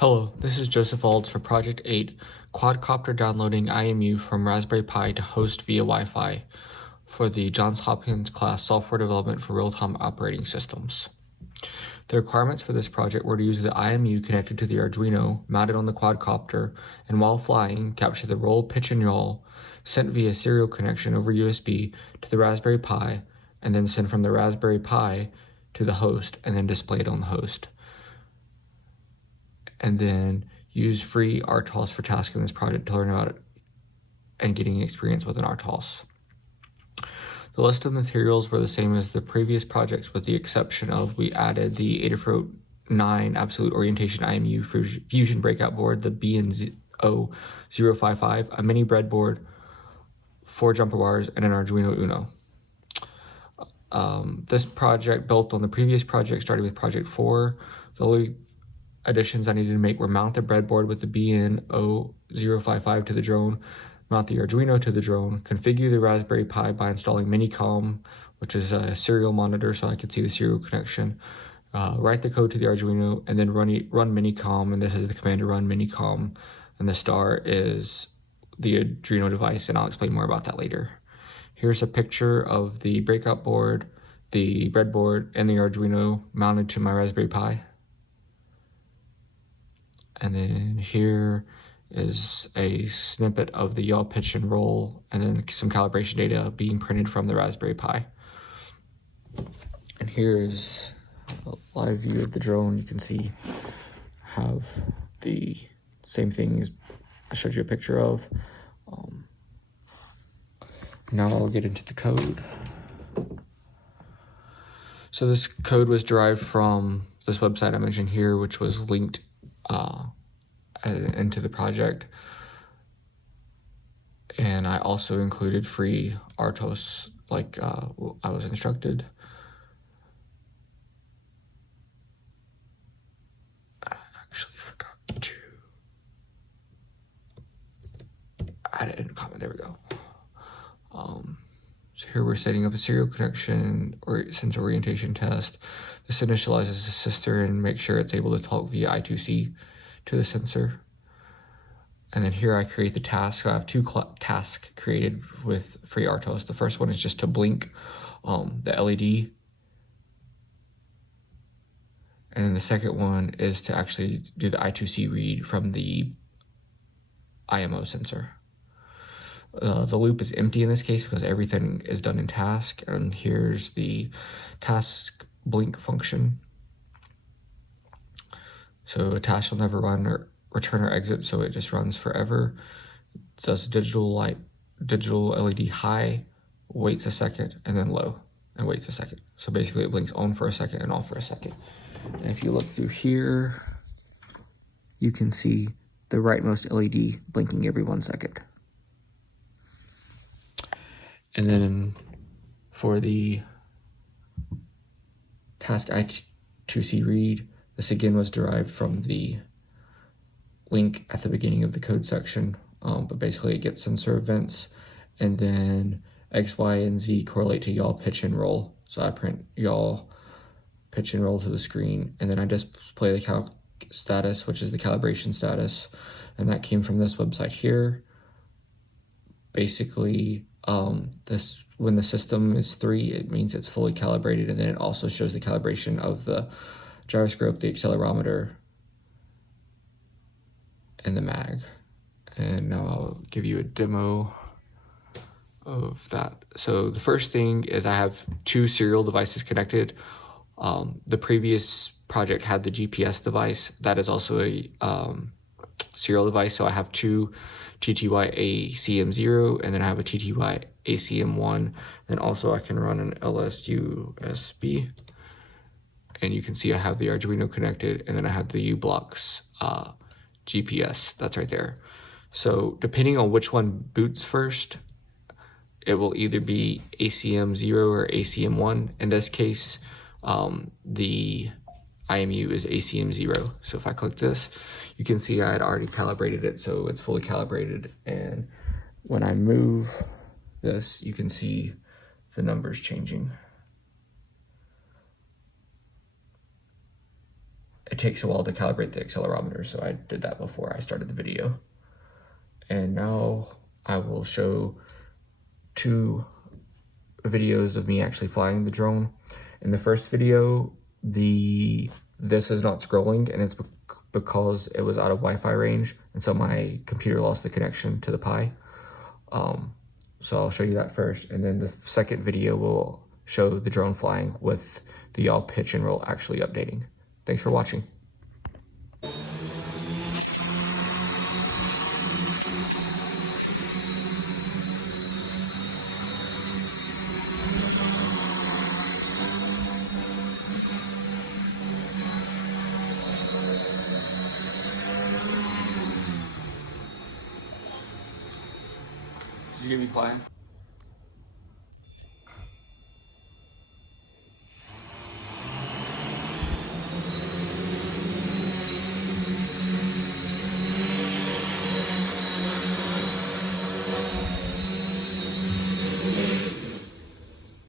Hello, this is Joseph Olds for Project 8, quadcopter downloading IMU from Raspberry Pi to host via Wi-Fi for the Johns Hopkins class Software Development for Real-Time Operating Systems. The requirements for this project were to use the IMU connected to the Arduino mounted on the quadcopter, and while flying, capture the roll, pitch, and yaw sent via serial connection over USB to the Raspberry Pi, and then send from the Raspberry Pi to the host, and then display it on the host. And then use free RTOS for tasks in this project to learn about it and getting experience with an RTOS. The list of materials were the same as the previous projects, with the exception of we added the Adafruit 9 Absolute Orientation IMU Fusion breakout board, the BNO055, a mini breadboard, 4 jumper wires, and an Arduino Uno. This project built on the previous project, starting with project 4. The only additions I needed to make were mount the breadboard with the BN055 to the drone, mount the Arduino to the drone, configure the Raspberry Pi by installing Minicom, which is a serial monitor so I could see the serial connection, write the code to the Arduino, and then run Minicom, and this is the command to run Minicom, and the star is the Arduino device, and I'll explain more about that later. Here's a picture of the breakout board, the breadboard, and the Arduino mounted to my Raspberry Pi. And then here is a snippet of the yaw, pitch, and roll, and then some calibration data being printed from the Raspberry Pi. And here is a live view of the drone. You can see have the same thing as I showed you a picture of. Now I'll get into the code. So this code was derived from this website I mentioned here, which was linked into the project, and I also included free RTOS like I was instructed. I actually forgot to add it in a comment. There we go. So here we're setting up a serial connection or sensor orientation test. This initializes the sensor and makes sure it's able to talk via I2C to the sensor. And then here I create the task. I have 2 tasks created with free RTOS. The first one is just to blink the LED. And then the second one is to actually do the I2C read from the IMO sensor. The loop is empty in this case because everything is done in task. And here's the task blink function. So a task will never run or return or exit, so it just runs forever. It does digital LED high, waits a second, and then low, and waits a second. So basically it blinks on for a second and off for a second. And if you look through here, you can see the rightmost LED blinking every 1 second. And then for the task I2C read, this again was derived from the link at the beginning of the code section, but basically it gets sensor events, and then X, Y, and Z correlate to yaw, pitch, and roll. So I print yaw, pitch, and roll to the screen, and then I display the calc status, which is the calibration status, and that came from this website here. Basically, when the system is 3, it means it's fully calibrated, and then it also shows the calibration of the gyroscope, the accelerometer, and the mag. And now I'll give you a demo of that. So the first thing is I have 2 serial devices connected. The previous project had the GPS device. That is also a serial device. So I have 2 TTY ACM0, and then I have a TTY ACM1. And also I can run an LSUSB. And you can see I have the Arduino connected, and then I have the U-Blocks GPS, that's right there. So depending on which one boots first, it will either be ACM0 or ACM1. In this case, the IMU is ACM0. So if I click this, you can see I had already calibrated it, so it's fully calibrated. And when I move this, you can see the numbers changing. takes a while to calibrate the accelerometer, so I did that before I started the video. And now I will show 2 videos of me actually flying the drone. In the first video, this is not scrolling, and it's because it was out of Wi-Fi range, and so my computer lost the connection to the Pi. So I'll show you that first, and then the second video will show the drone flying with the yaw pitch and roll actually updating. Thanks for watching. Did you get me flying?